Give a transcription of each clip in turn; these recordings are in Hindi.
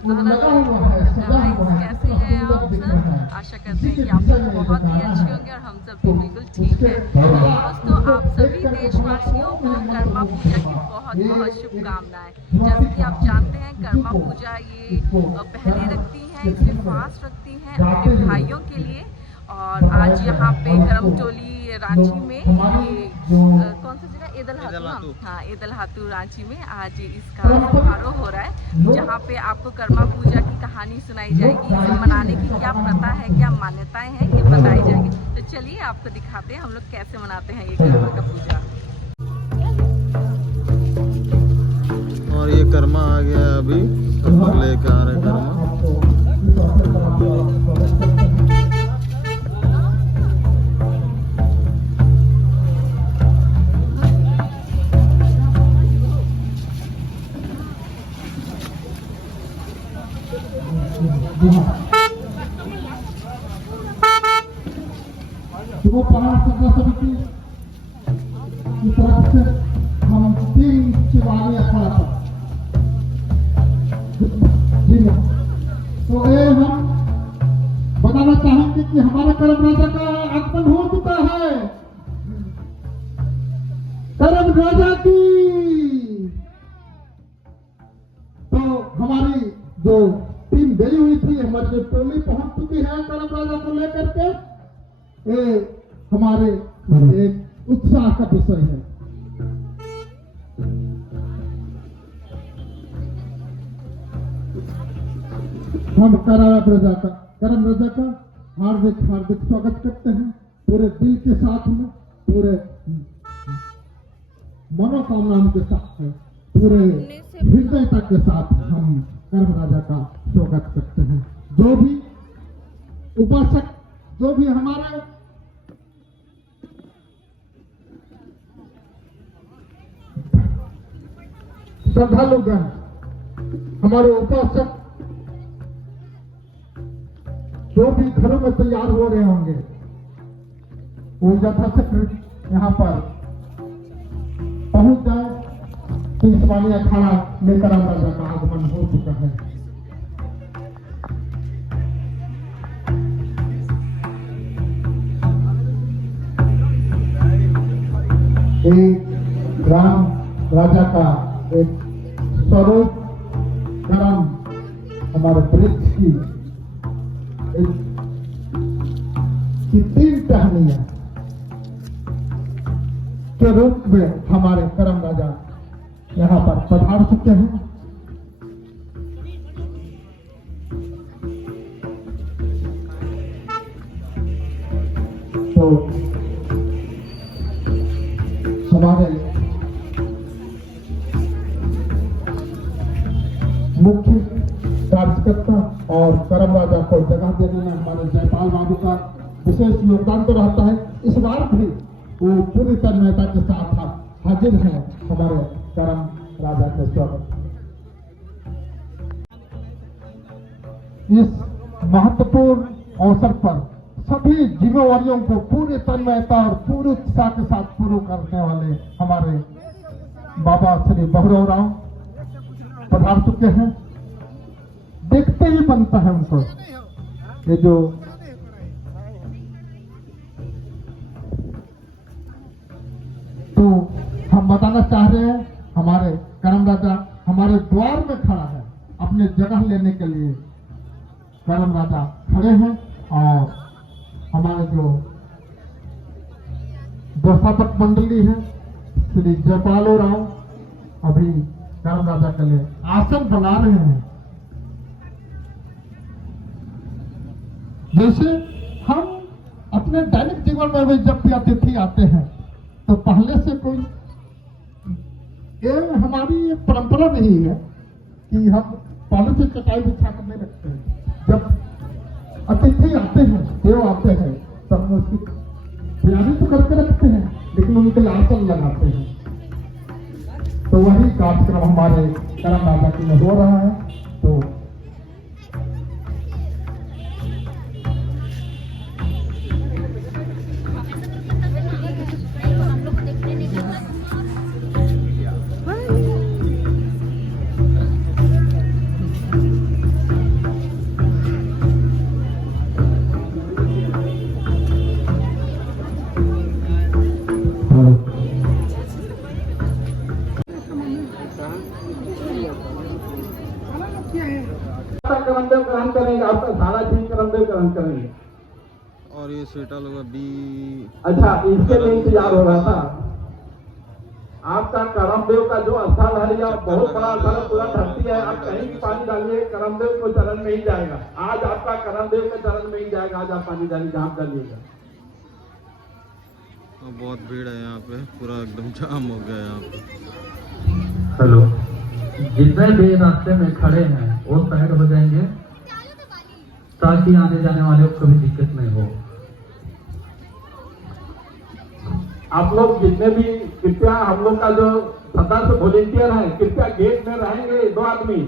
नज़ारा कैसे हैं आप सब? आशा करते हैं कि आप सब बहुत ही अच्छे होंगे और हम सब भी बिल्कुल ठीक है। दोस्तों, आप सभी देशवासियों को कर्मा पूजा की बहुत बहुत शुभकामनाएं। जैसे कि आप जानते हैं, कर्मा पूजा ये बहनें रखती हैं, इसमें फास्ट रखती हैं अपने भाइयों के लिए। और आज यहाँ पे करमटोली रांची में ये कौन सा जगह, ईदल हाँ, ईदल हाथू रांची में आज इसका समारोह हो रहा है, जहाँ पे आपको कर्मा पूजा की कहानी सुनाई जाएगी। इसे मनाने की क्या प्रथा है, क्या मान्यताएं हैं, ये बताई जाएगी। तो चलिए आपको दिखाते हैं हम लोग कैसे मनाते हैं ये कर्मा का पूजा। और ये कर्मा आ गया, अभी सब लोग लेके आ रहे हैं कर्मा। वो पहाड़ सभा समिति की तरफ से हम 3 शिवालय खड़ा था। तो ये हम बताना चाहेंगे कि हमारे कर्म राजा का आगमन हो चुका है। कर्म राजा की तो हमारी जो टीम गई हुई थी, हमारी जो टोली पहुंच चुकी है कर्म राजा को लेकर के, ये हमारे एक उत्साह का विषय है। हम कर्म राजा का हार्दिक हार्दिक स्वागत करते हैं। पूरे दिल के साथ में, पूरे मनोकामनाओं के साथ में, पूरे हृदयता के साथ हम कर्म राजा का स्वागत करते हैं। जो भी उपासक, जो भी हमारे श्रद्धालुगण, हमारे उपासक जो भी घरों में तैयार हो रहे होंगे, वो यथाशीघ्र यहाँ पर पहुंच जाए। 30 वाली अखाड़ा में कर्म राजा का आगमन हो चुका है। एक ग्राम राजा का एक स्वरूप कर्म हमारे वृक्ष की 3 टहनियां के रूप में हमारे कर्म राजा यहाँ पर पधार चुके हैं। तो हमारे मुख्य कार्यकर्ता और कर्म राजा को जगह देने में हमारे जयपाल बाबू का विशेष योगदान तो रहता है। इस बार भी वो पूरी तन्मयता के साथ हाजिर हैं हमारे कर्म राजा के स्वागत। इस महत्वपूर्ण अवसर पर सभी जिम्मेवारियों को पूरी तन्मयता और पूरे उत्साह के साथ पूरा करने वाले हमारे बाबा श्री बहुराव राव पधार चुके हैं। देखते ही बनता है उनको। ये जो तो हम बताना चाह रहे हैं, हमारे कर्म राजा हमारे द्वार में खड़ा है, अपने जगह लेने के लिए कर्म राजा खड़े हैं। और हमारे जो व्यवस्थापक मंडली है श्री जयपाल राव अभी कर्म राजा के लिए आसन बना रहे हैं। जैसे हम अपने दैनिक जीवन में भी जब भी अतिथि आते हैं तो पहले से कोई ये हमारी परंपरा नहीं है कि हम पहले से चटाई बिछा कर नहीं रखते हैं। जब अतिथि आते हैं, देव आते हैं, तब हम उसकी तैयारी तो करके रखते हैं, लेकिन उनके लिए आसन लगाते हैं। तो वही कार्यक्रम हमारे कर्म राजा के लिए हो रहा है। तो करमदेव ग्रहण करेंगे, आपका सारा चीज करमदेव ग्रहण करेंगे। और ये स्वेटा लोग अभी अच्छा, इसके लिए इंतजार हो रहा था। आपका करमदेव का जो स्थल है यह बहुत बड़ा स्थल है, पूरा धरती है। आप कहीं भी पानी डालिए करमदेव को चरण में ही जाएगा। आज आपका करमदेव के चरण में ही जाएगा। आज आप पानी डालिए जहाँ डालिएगा। और बहुत भीड़ है यहाँ पे, पूरा एकदम जाम हो गया है यहाँ पे। हेलो, जितने भी रास्ते में खड़े हैं वो साइड हो जाएंगे ताकि आने जाने वाले को कोई दिक्कत नहीं हो। आप लोग जितने भी कृपया हम लोग का जो सदस्य वॉलेंटियर है, कृपया गेट में रहेंगे 2 आदमी,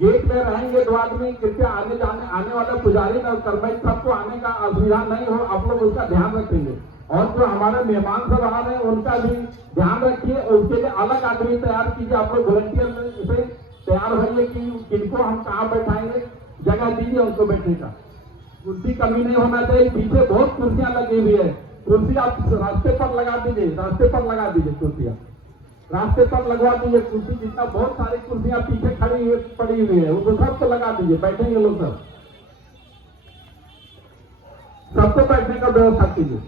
गेट में रहेंगे 2 आदमी। कृपया आने वाले पुजारी और कर्मचारी सबको आने का असुविधा नहीं हो, आप लोग उसका ध्यान रखेंगे। और जो हमारे मेहमान सब आ रहे हैं उनका भी ध्यान रखिए और उसके लिए अलग आदमी तैयार कीजिए। आप लोग वॉलंटियर से तैयार होइए कि किनको हम कहाँ बैठाएंगे, जगह दीजिए उनको बैठने का। कुर्सी कमी नहीं होना चाहिए। पीछे बहुत कुर्सियां लगी हुई है, कुर्सी आप रास्ते पर लगा दीजिए, रास्ते पर लगा दीजिए कुर्सियां, रास्ते पर लगवा दीजिए कुर्सी। जितना बहुत सारी कुर्सियां पीछे पड़ी हुई है उनको सबको लगा दीजिए, बैठेंगे लोग सब, सबको बैठने का व्यवस्था कीजिए।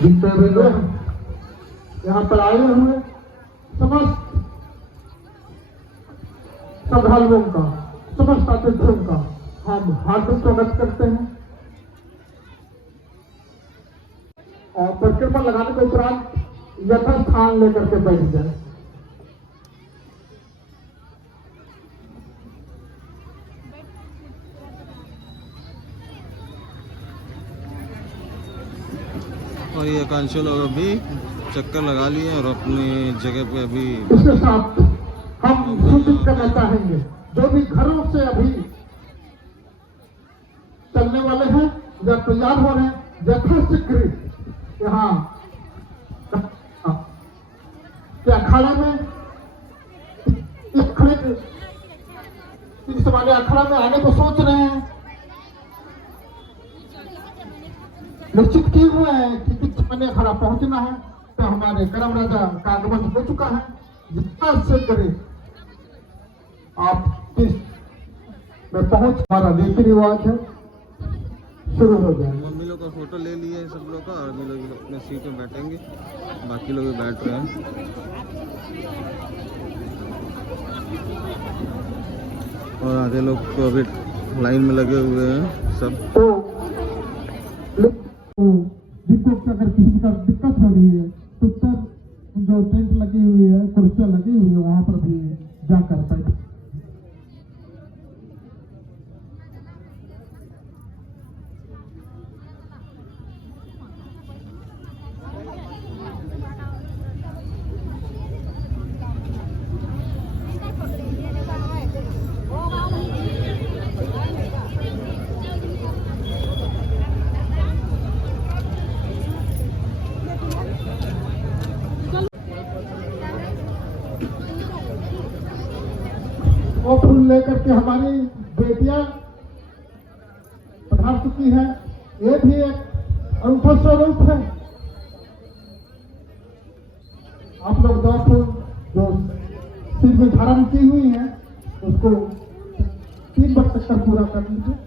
जितने भी लोग यहाँ पर आए हुए समस्त श्रद्धालुओं का, समस्त अतिथियों का हम हार्दिक स्वागत करते हैं। और परिक्रमा लगाने के उपरांत यथास्थान लेकर के बैठ जाए। और ये आकांक्षी लोग अभी चक्कर लगा लिए और अपनी जगह पे अभी इसके साथ हम सूचित करना चाहेंगे जो भी घरों से अभी चलने वाले हैं या तैयार हो रहे हैं, यथाशीघ्र यहाँ के अखाड़े में, इस खड़े इस वाले अखाड़ा में आने को सोच रहे हैं, निश्चित किए हुए हैं कि किस समय अखाड़ा पहुंचना है। तो हमारे करम राजा का आगमन हो चुका है। जितना से करें आप किस में पहुंच, हमारा रीति रिवाज है, शुरू हो जाए। मम्मी लोग का फोटो ले लिए सब लोग का, और अभी लोग अपने सीट में बैठेंगे, बाकी लोग भी बैठ रहे हैं। और आधे लोग तो अभी लाइन में लगे हुए हैं सब। तो जिसको अगर किसी का दिक्कत हो रही है तो सर जो टेंट लगी हुई है, कुर्सियां लगी हुई है, वहां पर भी जाकर बैठ। वो फूल लेकर के हमारी बेटियां पधार चुकी है। ये भी एक अनूठा स्वरूप है। आप लोग 2 फूल जो सिर में धारण की हुई है उसको 3 बार चक्कर पूरा कर लीजिए।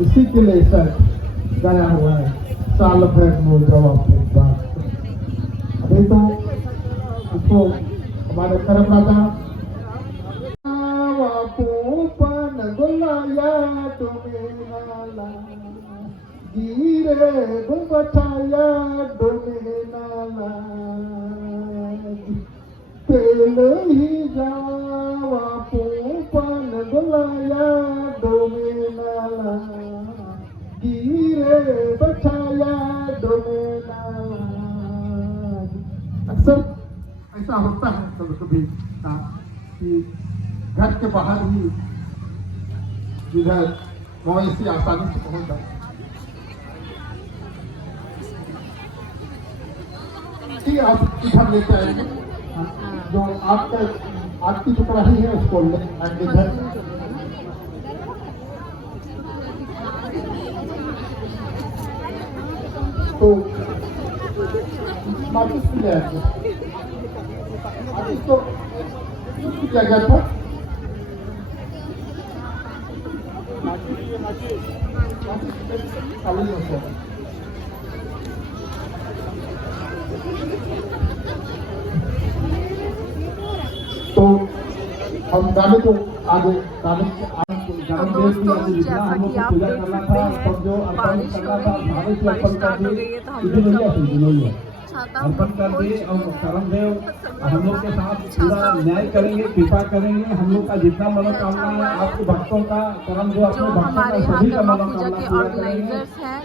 इसी के लिए सर गया हुआ है साल भर में जवाब बात। अभी तो उसको हमारे करम राजा गुलाया तुम्हें नाला गिरे घुमठाया डोमे नाला तेल ही जावा पूपन गुलाया डोमे नाला गिरे बठाया अक्सर ऐसा होता है कभी कभी कि घर के बाहर ही जिधर मवेशी आसानी से पहुंच जाए, कि आप इधर लेके आएंगे, जो आपकी जो कढ़ाई है उसको ले आएंगे इधर। तो वापिस भी ले आएंगे। अब इसको किया गया था, तो हम गाने को आगे गाने के तो दोस्तों जैसा कि आप देख सकते हैं बारिश हो रही है, बारिश स्टार्ट हो गई है, तो हम लोग छाता अर्पण कर दिए और करमदेव हम लोग के साथ पूरा न्याय करेंगे, कृपा करेंगे। हम लोग का जितना मनोकामना है आपके भक्तों का करमदेव अपने भक्तों का सभी का मनोकामना पूरा करेंगे।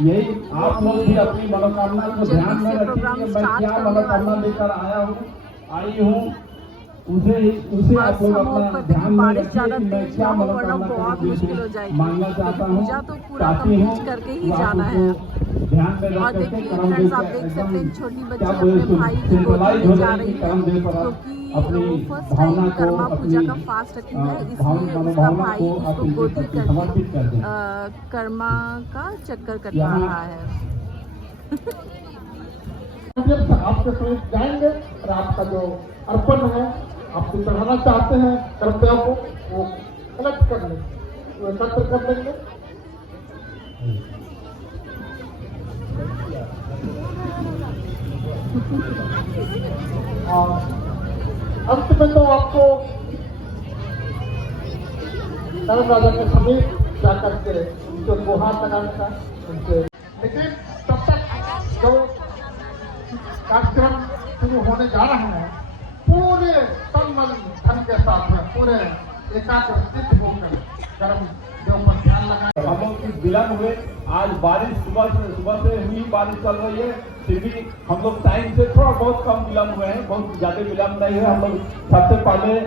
यही आप लोग भी अपनी मनोकामना को ध्यान में रखेंगे। मैं क्या मनोकामना लेकर आया हूँ, आई हूँ, उसे आप लोग अपना ध्यान में रखिए कि मैं क्या मनोकामना मांगना चाहता हूँ, चाहती हूँ करके ही जाना है। ध्यान में और रख करके देखिए करमदेव फ्रेंड्स, आप देख सकते हैं छोटी बच्ची अपने भाई की गोदी में जा रही है, करमदेव पर क्योंकि अपनी वो फर्स्ट भावना टाइम को कर्मा पूजा का अपनी फास्ट रखी है, इसलिए उसका मनोभावना भाई को उसको आपके गोदी प्रति समर्पित कर करके दें। कर्मा का चक्कर कटवा यहाँ- रहा है। आपके समीप जाएंगे और आपका जो अर्पण है आप जो चढ़ाना चाहते हैं कर्मदेव को, वो कलेक्ट कर लेंगे, वो एकत्र कर लेंगे। और अंत में तो आपको धर्म राजा के समीप जाकर के उनके गुहार लगाने का उनसे, लेकिन तब तक जो कार्यक्रम शुरू होने जा रहा है पूरे तन मन धन के साथ में पूरे एकाग्रचित्त होकर कर्म देव पर ध्यान लगाए। हम लोग की विलम्ब हुए, आज बारिश सुबह से हुई बारिश चल रही है, फिर भी हम लोग टाइम से थोड़ा बहुत कम विलम्ब हुए हैं, बहुत ज्यादा विलम्ब नहीं है। हम लोग सबसे पहले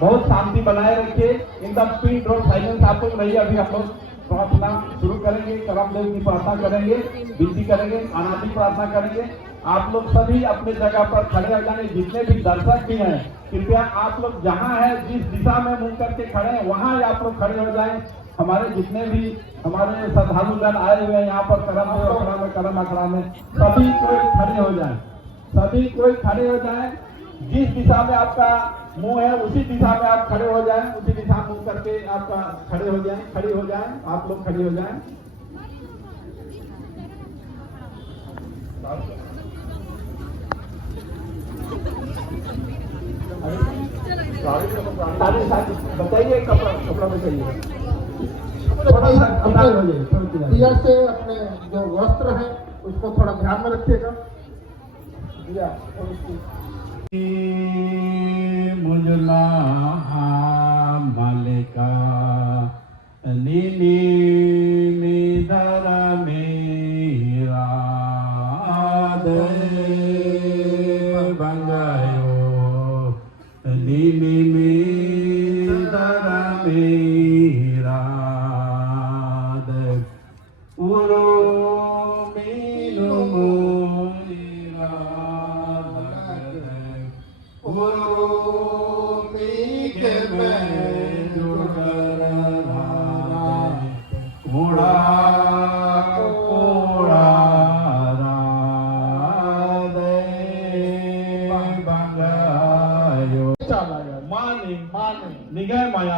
बहुत शांति बनाए रखिए, एकदम पीस और साइलेंस आप लोग रहिए। अभी हम लोग प्रार्थना शुरू करेंगे, करमदेव की प्रार्थना करेंगे, विनती करेंगे, अनादि प्रार्थना करेंगे। आप लोग सभी अपने जगह पर खड़े हो जाएंगे। जितने भी दर्शक भी हैं कृपया आप लोग जहां है, जिस दिशा में मुंह करके खड़े हैं वहां ही आप लोग खड़े हो जाएं। हमारे जितने भी हमारे श्रद्धालुगण आए हुए हैं यहाँ पर करमदेव अखड़ा में, करम अखड़ा में, सभी कोई खड़े हो जाएं, सभी कोई खड़े हो जाएं। जिस दिशा में आपका मुंह है उसी दिशा में आप खड़े हो जाएं, उसी दिशा मुंह करके आपका खड़े हो जाएं, खड़ी हो जाएं, आप लोग खड़ी हो जाएं। बताइए, कपड़ा बताइए, थोड़ा सा अंदाज हो जाए। दिया से अपने जो वस्त्र है उसको थोड़ा ध्यान में रखिएगा। दिया और उसकी मुझला मालिका नीली निदर मेरा दे बंगायो नीली निदर मेरा दे उरो मीनु मोरा निगह माया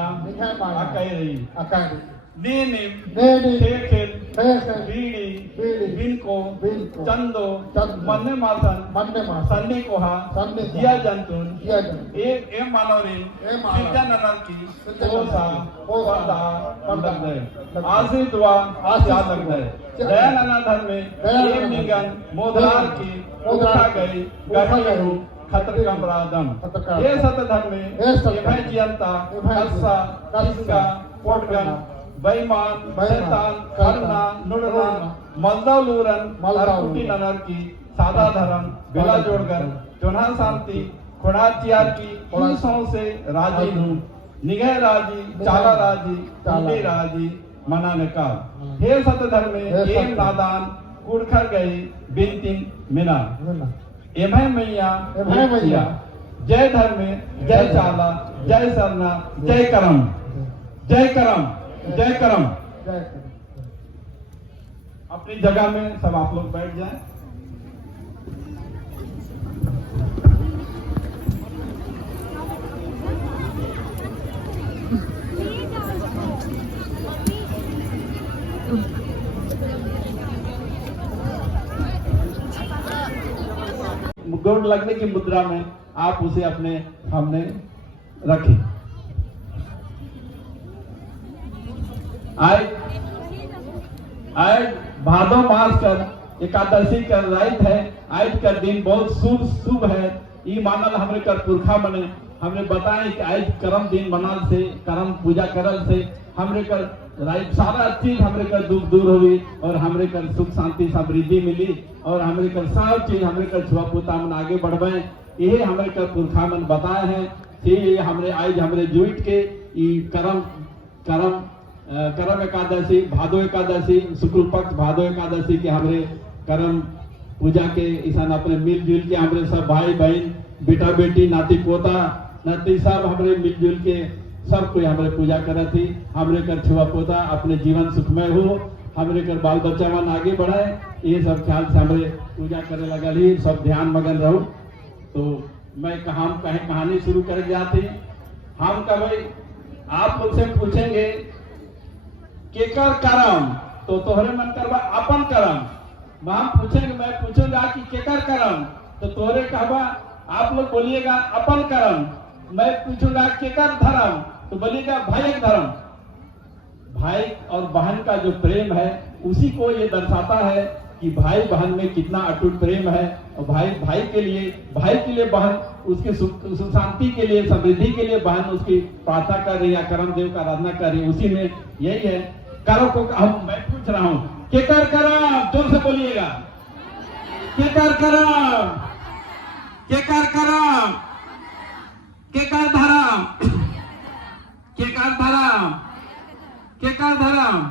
अकैरी अकाली नीनिम नेनी ठेकेल ठेकेल बीड़ी बीड़ी बिनको बिनको चंदो चंदो मन्ने मासन मन्ने मासन सन्नी कोहा सन्नी कोहा जिया जंतुन जिया जंतुन ए मानोरिन ए मानोरिन सिद्धा ननकी सिद्धा कोसा कोसा पंदा पंदा पंदा आसी दुआ आसी याद दुआ रखते दया नना धर्म में दया एक नना निगन मोदरार की मोदरार उठा गई उठा गई गई खतर कमरादम खतर कमरादम ये सत धर्म में ये सत ये भाई जियंता ये भाई कस्सा कस्सा किसका पोटगन बेईमान बेईमान, शैतान शैतान, करना नुड़ना नुड़ना, मलदौलूरन मलदौलूरन। कुटी ननर की सादा धर्म बेला जोड़कर चोना शांति खोड़ा चियार की खोड़ा- सौ से राजी हूँ निगह राजी चाला राजी चाली राजी मना ने कहा हे सत धर्म हे एम सत- नादान कुड़खर गई बिनतिन मिना ना। एमय मैया एमय मैया। जय धर्म जय चाला जय सरना जय करम जय करम जय करम। जय अपनी जगह में सब आप लोग बैठ जाएं। गोड़ लगने की मुद्रा में आप उसे अपने सामने रखें। आज भादो मास कर एकादशी कर रात है। आज का दिन बहुत शुभ है। ये मानल हमरे कर पुरखा मने हमने बताए कि आज कर्म दिन बनल से कर्म पूजा करल से हमरे कर रात सारा चीज हमरे कर दुख दूर हुई और हमरे कर सुख शांति समृद्धि मिली और हमरे कर सब चीज हमरे कर छुआ पुता मन आगे बढ़वे। यही हमरे कर पुरखा मन बताए हैं कि हमरे आज हमरे जुट के ई करम एकादशी भादो एकादशी शुक्ल पक्ष भादो एकादशी के हमरे कर्म पूजा के ईसान अपने मिलजुल के हमरे सब भाई बहन बेटा बेटी नाती पोता नाती सब हमरे मिलजुल के सब कोई हमरे पूजा करे थी। हमरे कर छुआ पोता अपने जीवन सुखमय हो हमरे कर बाल बच्चा मन आगे बढ़ाए ये सब ख्याल से हमरे पूजा करे लगा ली सब ध्यान मगन रहो। तो मैं कहानी शुरू कर जाती हम कभी आप मुझसे पूछेंगे केकर करम तो तोहरे मन करवा अपन करम हम पूछेंगे मैं पूछूंगा कि केकर करम तो तोहरे कहवा आप लोग बोलिएगा अपन करम। मैं पूछूंगा केकर धर्म तो बोलिएगा भाई धर्म। भाई और बहन का जो प्रेम है उसी को ये दर्शाता है कि भाई बहन में कितना अटूट प्रेम है और भाई के लिए बहन उसके सुख शांति के लिए समृद्धि के लिए बहन उसकी प्रार्थना कर रही है कर्म देव का आराधना कर रही है। उसी में यही है करो को मैं पूछ रहा हूँ केकर करम जोर से बोलिएगा केकर करम केकर करम केकर धर्म केकर धर्म केकर धर्म।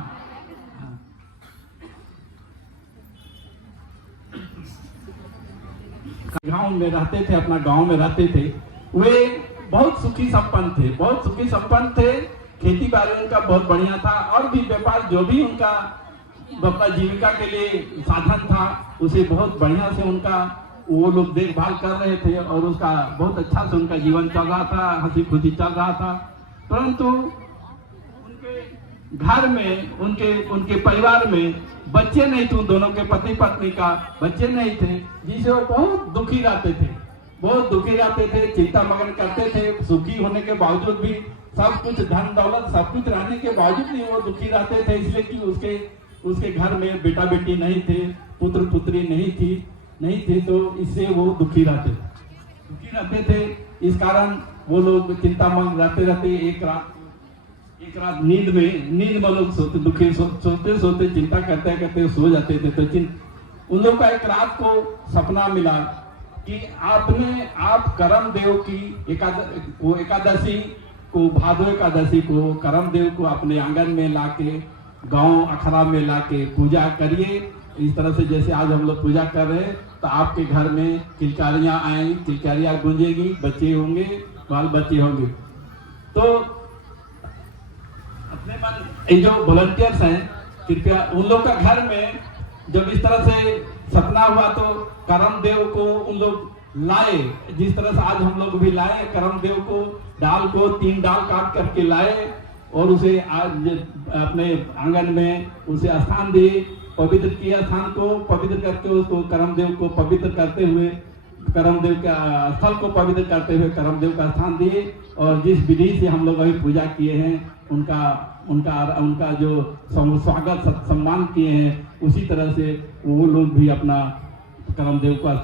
गांव में रहते थे अपना गांव में रहते थे वे बहुत सुखी संपन्न थे खेती बाड़ी उनका बहुत बढ़िया था और भी व्यापार जो भी उनका अपना जीविका के लिए साधन था उसे बहुत बढ़िया से उनका वो लोग देखभाल कर रहे थे और उसका बहुत अच्छा से उनका जीवन चल रहा था हंसी खुशी चल रहा था। परंतु उनके घर में उनके परिवार में बच्चे नहीं थे। दोनों के पति पत्नी का बच्चे नहीं थे जिसे वो बहुत दुखी रहते थे चिंता मगन करते थे। सुखी होने के बावजूद भी सब कुछ धन दौलत सब कुछ रहने के बावजूद भी वो दुखी रहते थे इसलिए कि उसके घर में बेटा बेटी नहीं थे पुत्र पुत्री नहीं थे तो इससे वो दुखी रहते थे। इस कारण वो लोग चिंता मग्न रहते एक रात नींद में लोग सोते चिंता करते सो जाते थे। तो उन लोग का एक रात को सपना मिला कि आप करम देव की एकादशी को भादो एकादशी को करम देव को अपने आंगन में लाके गांव अखड़ा में लाके पूजा करिए। इस तरह से जैसे आज हम लोग पूजा कर रहे हैं तो आपके घर में किलकारियां आएंगी किलकारियां गूंजेगी बच्चे होंगे बाल बच्चे होंगे। तो अपने मन जो वॉलंटियर्स हैं कृपया उन लोग का घर में जब इस तरह से सपना हुआ तो करम देव को उन लोग लाए जिस तरह से आज हम लोग भी लाए करम देव को डाल को 3 डाल काट करके लाए और उसे आज अपने आंगन में उसे स्थान दिए पवित्र किया। स्थान को पवित्र करके उसको करमदेव को पवित्र करते हुए करमदेव का स्थल को पवित्र करते हुए करमदेव का स्थान दिए और जिस विधि से हम लोग अभी पूजा किए हैं उनका जो स्वागत सम्मान किए हैं उसी तरह से वो लोग भी अपना करमदेव को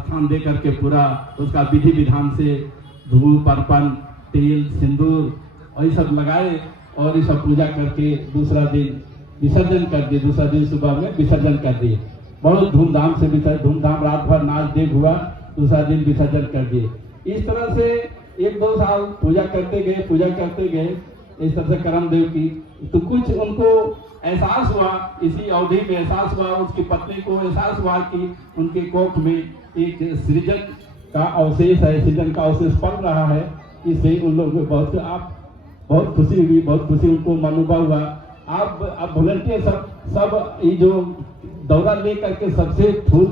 स्थान दे करके पूरा उसका विधि विधान से धूप अर्पण तेल सिंदूर और ये सब लगाए और ये सब पूजा करके दूसरा दिन विसर्जन कर दिए। दूसरा दिन सुबह में विसर्जन कर दिए। बहुत धूमधाम से धूमधाम रात भर नाच देख हुआ। दूसरा दिन विसर्जन कर दिए। इस तरह से 1-2 साल पूजा करते गए इस तरह से करमदेव की। तो कुछ उनको एहसास हुआ, इसी अवधि में एहसास हुआ, उसकी पत्नी को एहसास हुआ कि उनके कोख में एक सृजन का अवशेष है, सृजन का अवशेष पड़ रहा है। इससे उन लोगों को बहुत खुशी हुई, बहुत खुशी उनको अनुभव हुआ। आप वॉलंटियर सब ये जो दौरा ले करके सबसे फूल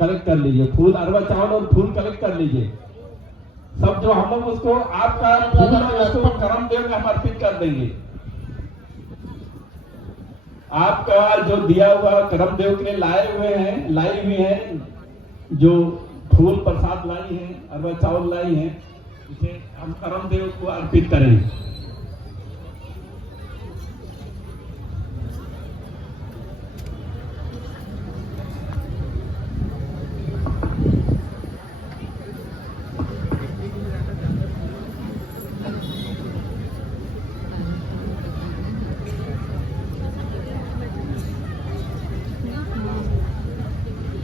कलेक्ट कर लीजिए, फूल अरवा चावल और फूल कलेक्ट कर लीजिए सब। जो हम लोग उसको आपका करमदेव में हम अर्पित कर देंगे। आपका जो दिया हुआ करमदेव के लिए लाई हुई है, जो फूल प्रसाद लाई है, अरवा चावल लाई है, इसे हम करमदेव को अर्पित करें।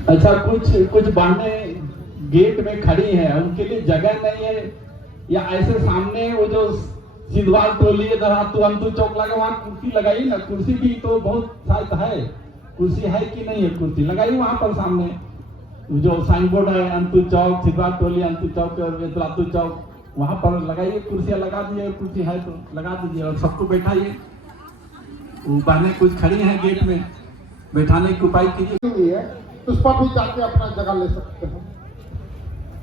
अच्छा, कुछ बहनें गेट में खड़ी हैं, उनके लिए जगह नहीं है, या ऐसे सामने वो जो सिद्धवाल टोली अंतु चौक लगा वहाँ कुर्सी लगाई ना। कुर्सी भी तो बहुत शायद है, कुर्सी है कि नहीं है, कुर्सी लगाई वहाँ पर सामने जो साइन बोर्ड है, अंतु चौक, सिद्धवाल टोली, अंतु चौक, अंतु चौक, वहाँ पर लगाइए, कुर्सियाँ लगा दीजिए। कुर्सी है तो लगा दीजिए और सबको बैठाइए। वो बहनें कुछ खड़ी हैं गेट में, बैठाने की उपाय कीजिए। उस पर भी जाके अपना जगह ले सकते हैं,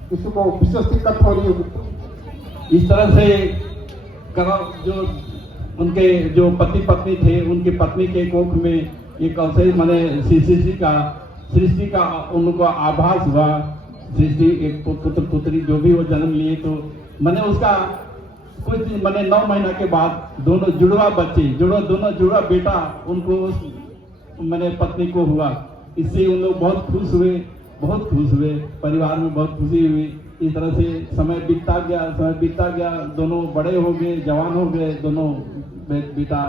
किसी को विशेष दिक्कत हो रही होगी। इस तरह से जो उनके जो पति पत्नी थे, उनकी पत्नी के कोख में एक अवशेष माने सृष्टि का उनको आभास हुआ। सृष्टि एक पुत्र पुत्री जो भी वो जन्म लिए, तो मैंने उसका कुछ मैंने 9 महीना के बाद दोनों जुड़वा बच्चे, दोनों जुड़वा बेटा उनको मैंने पत्नी को हुआ। इससे उन लोग बहुत खुश हुए, परिवार में बहुत खुशी हुई। इस तरह से समय बीतता गया, दोनों बड़े हो गए, जवान हो गए, दोनों बेटा।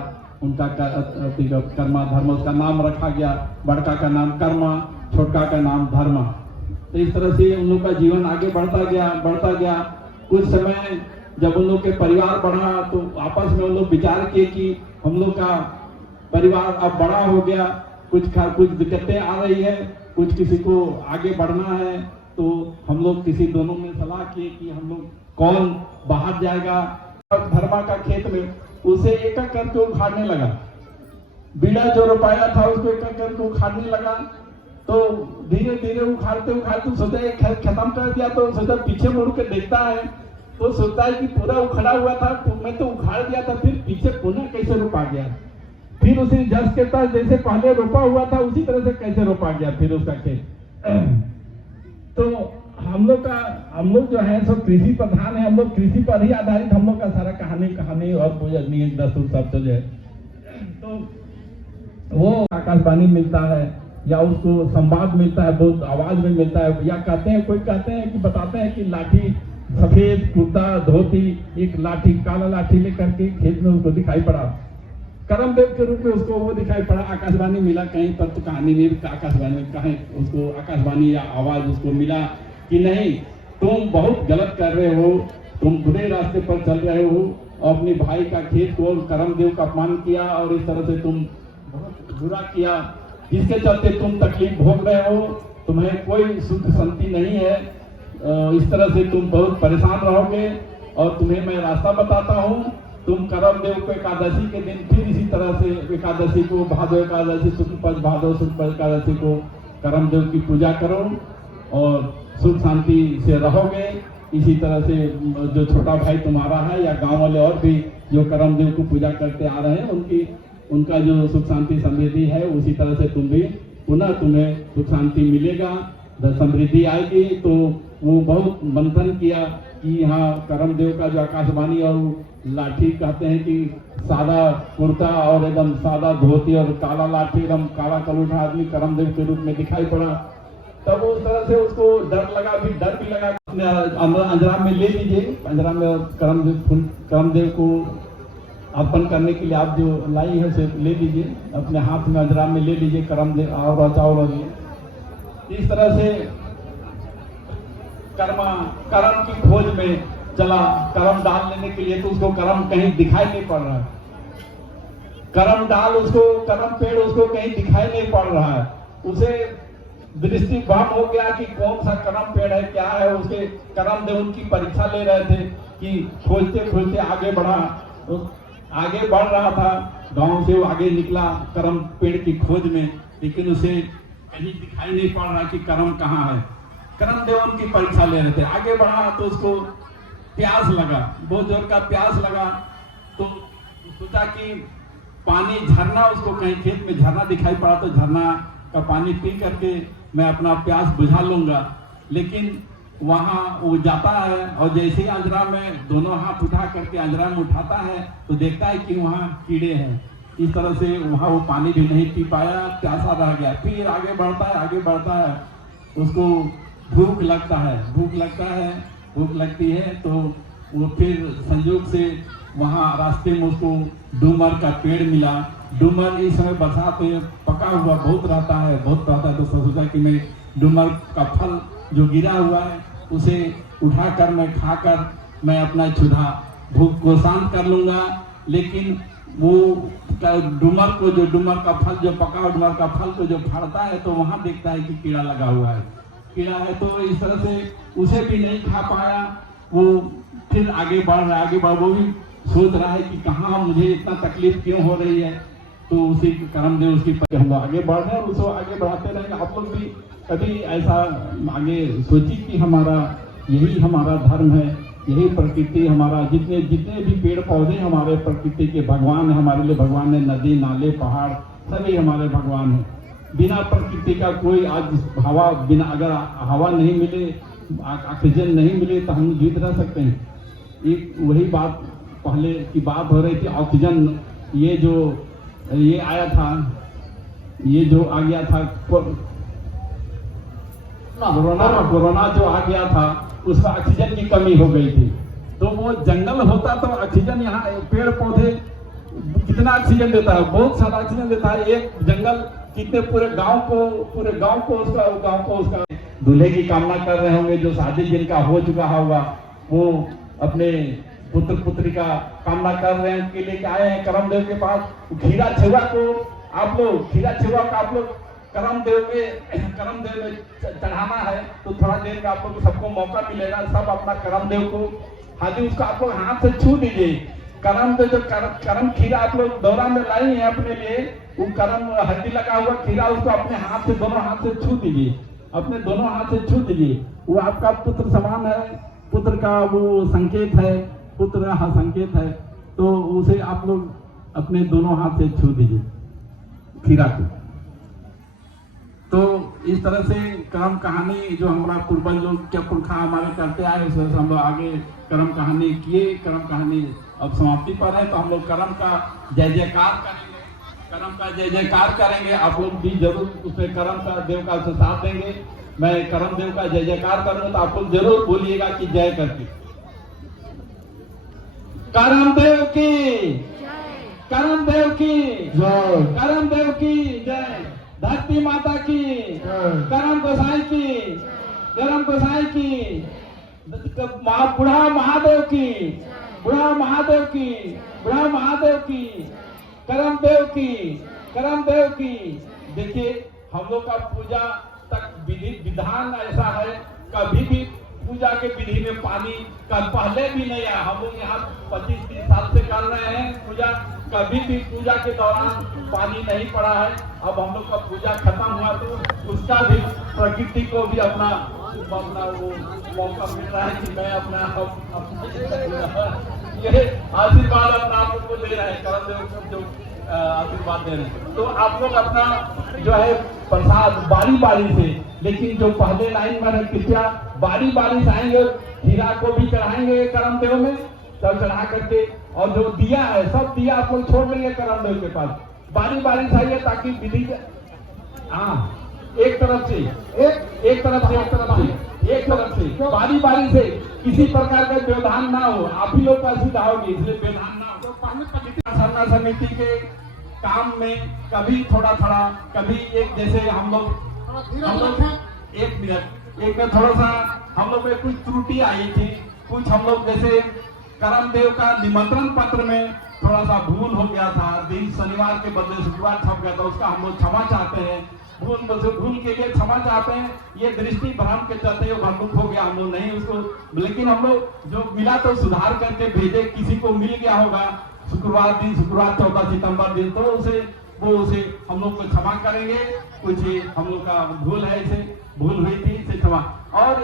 उनका कर्मा धर्म उसका नाम रखा गया। बड़का का नाम कर्मा, छोटका का नाम धर्मा। तो इस तरह से उन लोग का जीवन आगे बढ़ता गया। कुछ समय जब उन लोग के परिवार बढ़ा, तो आपस में उन लोग विचार किए कि हम लोग का परिवार अब बड़ा हो गया, कुछ दिक्कतें आ रही है, कुछ किसी को आगे बढ़ना है। तो हम लोग किसी दोनों में सलाह किए कि हम लोग कौन बाहर जाएगा। धर्मा का खेत में उसे एक करके उखाड़ने लगा। बीड़ा जो रोपाया था उसको एक करके उखाड़ने लगा। तो धीरे धीरे उखाड़ते सोचा एक खेत खत्म कर दिया, तो सोचा पीछे मुड़ के देखता है, तो सोचता है कि पूरा उखड़ा हुआ था, मैं तो उखाड़ दिया था, फिर पीछे पुनः कैसे रोपा गया। फिर उसी जस के तहत जैसे पहले रोपा हुआ था उसी तरह से कैसे रोपा गया फिर उसका खेत। तो हम लोग जो है सब कृषि प्रधान है, हम लोग कृषि पर ही आधारित हम लोग का सारा कहानी और पूजनीय दस्तूर सब चीज है। तो वो आकाशवाणी मिलता है या उसको संवाद मिलता है, बहुत आवाज में मिलता है, या कोई कहते हैं कि बताते हैं कि लाठी, सफेद कुर्ता धोती, एक लाठी, काला लाठी लेकर के खेत में उसको दिखाई पड़ा। करमदेव के रूप में उसको वो दिखाई पड़ा। आकाशवाणी मिला कहीं पर, तो कहानी में आकाशवाणी कहीं उसको आकाशवाणी या आवाज उसको मिला कि नहीं, तुम बहुत गलत कर रहे हो, तुम बुरे रास्ते पर चल रहे हो, और अपने भाई का खेत को करमदेव का अपमान किया और इस तरह से तुम बहुत बुरा किया, जिसके चलते तुम तकलीफ भोग रहे हो, तुम्हें कोई सुख शांति नहीं है। इस तरह से तुम बहुत परेशान रहोगे। और तुम्हें मैं रास्ता बताता हूँ, तुम करमदेव को एकादशी के दिन फिर इसी तरह से एकादशी को, भादो एकादशी, शुक्ल पक्ष भादो शुक्ल पक्ष एकादशी को करमदेव की पूजा करो और सुख शांति से रहोगे। इसी तरह से जो छोटा भाई तुम्हारा है या गांव वाले और भी जो करमदेव को पूजा करते आ रहे हैं, उनका जो सुख शांति समृद्धि है, उसी तरह से तुम भी पुनः तुम्हें सुख शांति मिलेगा, समृद्धि आएगी। तो वो बहुत मंथन किया कि यहाँ करमदेव का जो आकाशवाणी और लाठी कहते हैं कि सादा कुर्ता और एकदम सादा धोती और काला लाठी, एकदम काला कलूठा आदमी करमदेव के रूप में दिखाई पड़ा। तब उस तरह से उसको डर भी लगा। अंजराम में ले लीजिए, अंजराम में करमदेव को अर्पण करने के लिए आप जो लाई है उसे ले लीजिए, अपने हाथ में अजराम में ले लीजिए, कर्म दे और चावल लिए। इस तरह से कर्म की खोज में चला, कर्म डाल लेने के लिए, तो उसको कर्म कहीं दिखाई नहीं पड़ रहा है। कर्म पेड़ उसको कहीं दिखाई नहीं पड़ रहा है। उसे दृष्टि भ्रम हो गया कि कौन सा कर्म पेड़ है, क्या है। उसके कर्म देव उनकी परीक्षा ले रहे थे कि खोजते खोजते आगे बढ़ रहा था। गांव से वो आगे निकला कर्म पेड़ की खोज में, लेकिन उसे कहीं दिखाई नहीं पड़ रहा कि कर्म कहाँ है। कर्म देव उनकी परीक्षा ले रहे थे। आगे बढ़ा तो उसको प्यास लगा, बहुत जोर का प्यास लगा, तो सोचा कि पानी झरना, उसको कहीं खेत में झरना दिखाई पड़ा तो झरना का पानी पी करके मैं अपना प्यास बुझा लूंगा। लेकिन वहां वो जाता है और जैसे ही आंजरा में दोनों हाथ उठा करके आंजरा में उठाता है तो देखता है कि वहां कीड़े हैं। इस तरह से वहां वो पानी भी नहीं पी पाया, प्यासा रह गया। फिर आगे बढ़ता है, उसको भूख लगती है तो वो फिर संयोग से वहां रास्ते में उसको डूमर का पेड़ मिला। डूमर इस समय बरसात में पका हुआ बहुत रहता है, तो सोचा कि मैं डूमर का फल जो गिरा हुआ है उसे उठाकर मैं खाकर मैं अपना क्षुधा भूख को शांत कर लूंगा। लेकिन वो डूमर का फल जो पका हुआ डूमर का फल को जो फाड़ता है तो वहां देखता है कि कीड़ा लगा हुआ है, तो इस तरह से उसे भी नहीं खा पाया। वो फिर आगे बढ़ वो भी सोच रहा है कि कहाँ मुझे इतना तकलीफ क्यों हो रही है। तो उसी कर्म देव उसकी हम आगे बढ़ रहे हैं, उसको आगे बढ़ाते रहेंगे। आप लोग भी कभी ऐसा आगे सोचिए कि यही हमारा धर्म है, यही प्रकृति हमारा, जितने भी पेड़ पौधे हमारे प्रकृति के भगवान है, हमारे लिए भगवान है। नदी नाले पहाड़ सभी हमारे भगवान है। बिना प्रकृति का कोई आज अगर हवा नहीं मिले, ऑक्सीजन नहीं मिले तो हम जीवित रह सकते हैं। एक वही बात पहले की बात हो रही थी, ऑक्सीजन ये जो आ गया था कोरोना जो आ गया था, उसमें ऑक्सीजन की कमी हो गई थी। तो वो जंगल होता तो ऑक्सीजन, यहाँ पेड़ पौधे कितना ऑक्सीजन देता है, बहुत सारा ऑक्सीजन देता है। एक जंगल कितने पूरे गांव को उसका दूल्हे की कामना कर रहे होंगे, जो शादी जिनका हो चुका होगा वो अपने पुत्र पुत्री का कामना कर रहे हैं, के लेके आए हैं करमदेव के पास। खीरा छुआ का आप लोग करमदेव में चढ़ाना है, तो थोड़ा देर में आप लोग सबको मौका मिलेगा। सब अपना करमदेव को हाथी उसको आप लोग हाथ से छू दीजिए। करमदेव जो करम खीरा आप लोग दौरा में लाई है अपने लिए, वो करम हड्डी लगा हुआ खीरा उसको अपने हाथ से दोनों हाथ से छू दीजिए, अपने दोनों हाथ से छू दीजिए। वो आपका पुत्र समान है, पुत्र का वो संकेत है, पुत्र संकेत है, तो उसे आप लोग अपने दोनों हाथ से छू दीजिए खीरा को। तो इस तरह से कर्म कहानी जो हमारा पूर्वज लोग क्या पुरखा हमारे करते आए, उस तरह से हम लोग आगे कर्म कहानी किए। कर्म कहानी अब समाप्ति पर है, तो हम लोग कर्म का जय जयकार करेंगे। आप लोग भी जरूर उसमें कर्म का देव का साथ देंगे। मैं कर्म देव का जय जयकार करूंगा, तो आप लोग जरूर बोलिएगा कि जय करके। करमदेव की जय, धरती माता की, करम गोसाई की, बुढ़ा महादेव की, करमदेव की। देखिए हम लोग का पूजा तक विधान ऐसा है, कभी भी पूजा के विधि में पानी का पहले भी नहीं आया। हम लोग यहाँ 25-30 साल से कर रहे हैं पूजा, कभी भी पूजा के दौरान पानी नहीं पड़ा है। अब हम लोग का पूजा खत्म हुआ तो उसका भी प्रकृति को भी अपना वो मौका मिल रहा है कि मैं अपना ये आशीर्वाद अपना आप लोग को दे रहे हैं, करमदेव को जो आशीर्वाद दे रहे हैं। तो आप लोग अपना जो है प्रसाद बारी से, लेकिन जो पहले लाइन में है कृपया बारी से आएंगे, हीरा को भी चढ़ाएंगे करमदेव में, सब चढ़ा करके। और जो दिया है सब दिया आप लोग छोड़ लेंगे करमदेव के पास, बारी से आइए, ताकि विधि एक तरफ से बारी से किसी प्रकार का व्यवधान ना हो। आप ही लोग का सुविधा होगी, इसलिए व्यवधान ना हो। तो पहले सरना समिति के काम में कभी थोड़ा कभी एक जैसे हम लोग एक में थोड़ा सा हम लोग में कुछ त्रुटि आई थी, कुछ हम लोग जैसे करमदेव का निमंत्रण पत्र में थोड़ा सा भूल हो गया था, दिन शनिवार के बदले शुक्रवार छप गया था, उसका हम लोग क्षमा चाहते हैं, भूल के लिए क्षमा चाहते हैं। ये दृष्टि भ्रम के चलते भ्रमुख हो गया, हम लोग नहीं उसको, लेकिन हम लोग जो मिला तो सुधार करके भेजे, किसी को मिल गया होगा शुक्रवार 14 सितंबर दिन, तो उसे हम लोग को क्षमा करेंगे, कुछ हम लोग का भूल है, इसे भूल हुई थी, इसे क्षमा। और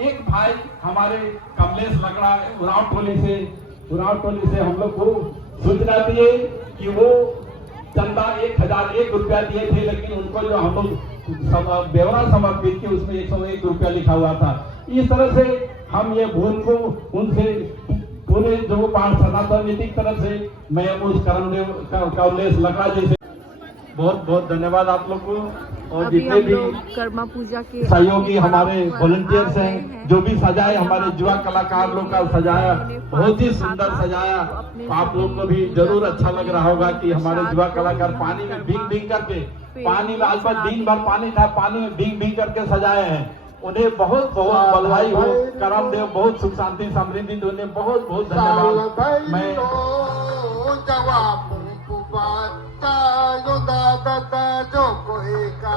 एक भाई हमारे कमलेश लकड़ा उराव टोली से हम लोग को सूचना दिए कि वो चंदा 1001 रुपया दिए थे, लेकिन उनको जो हम लोग ब्यौरा समर्पित किए उसमें 101 रुपया लिखा हुआ था। इस तरह से हम ये भूल को उनसे पूरे जो सरना समिति की तरफ से मैं उस कमलेश लकड़ा जी से बहुत धन्यवाद आप लोग को, और जितने भी कर्मा पूजा के सहयोगी हमारे वॉलंटियर्स हैं, जो भी सजाए, हमारे युवा कलाकार लोग का सजाया, बहुत ही सुंदर सजाया। आप लोग को भी जरूर अच्छा लग रहा होगा कि हमारे युवा कलाकार पानी में भीग करके, पानी में आज दिन भर पानी था, पानी में भीग करके सजाए हैं। उन्हें बहुत बधाई हो, करमदेव बहुत सुख शांति समृद्धि दे, उन्हें बहुत धन्यवाद। मैं जो कोई का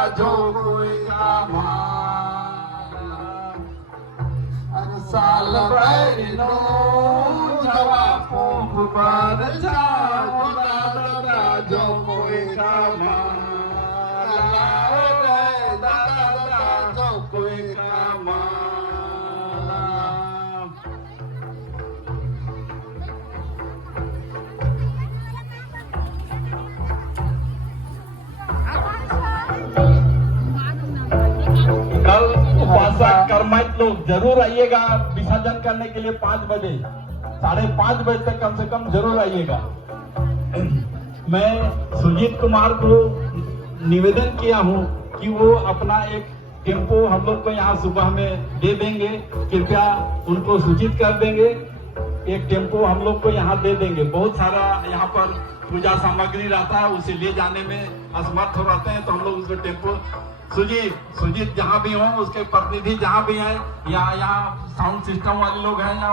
जो कोई का साल भैनो जवाब जो कोई का जो कोई का कल उपासक कर्माइत लोग जरूर आइएगा विसर्जन करने के लिए 5 बजे, 5:30 बजे तक कम से कम जरूर आइएगा। मैं सुजीत कुमार को निवेदन किया हूँ कि वो अपना एक टेम्पो हम लोग को यहाँ सुबह में दे देंगे, कृपया उनको सूचित कर देंगे, एक टेम्पो हम लोग को यहाँ दे देंगे। बहुत सारा यहाँ पर पूजा सामग्री रहता है, उसे ले जाने में असमर्थ हो रहते हैं, तो हम लोग उसको टेम्पो सुजीत जहाँ भी हो, उसके प्रतिनिधि जहाँ भी हैं, यहाँ साउंड सिस्टम वाले लोग हैं, या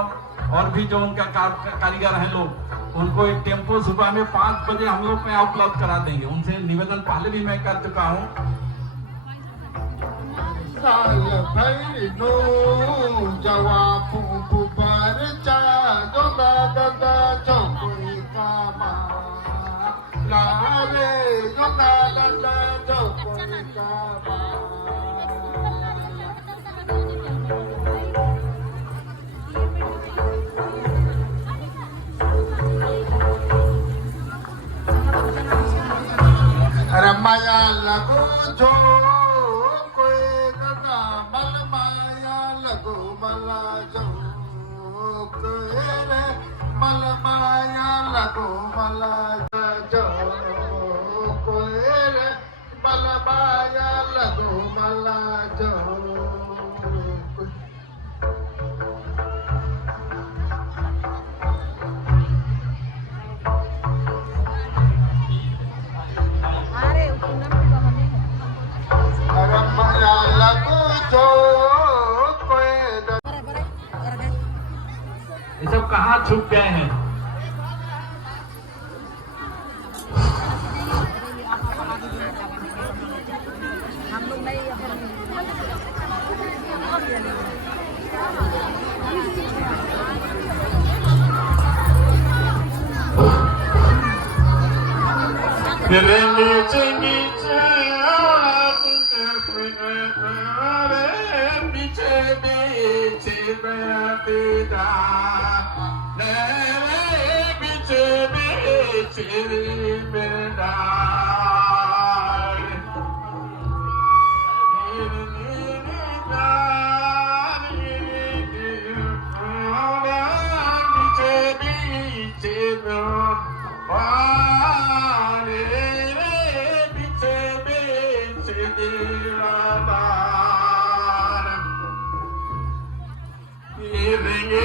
और भी जो उनका कारीगर हैं लोग, उनको एक टेम्पो सुबह में 5 बजे हम लोग यहाँ उपलब्ध करा देंगे। उनसे निवेदन पहले भी मैं कर चुका हूँ। रमाया लगो जो कोई गदा मल माया लगो मला जो कोई रे मल माया लगो मला जो कोई रे मल माया लगो मला जो ये सब कहाँ छुप गए हैं? तेरे नीचे नीचे पीछे पीछे बेटा पीछे पीछे बेटा पीछे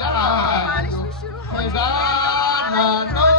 बारिश भी शुरू हो चुकी है।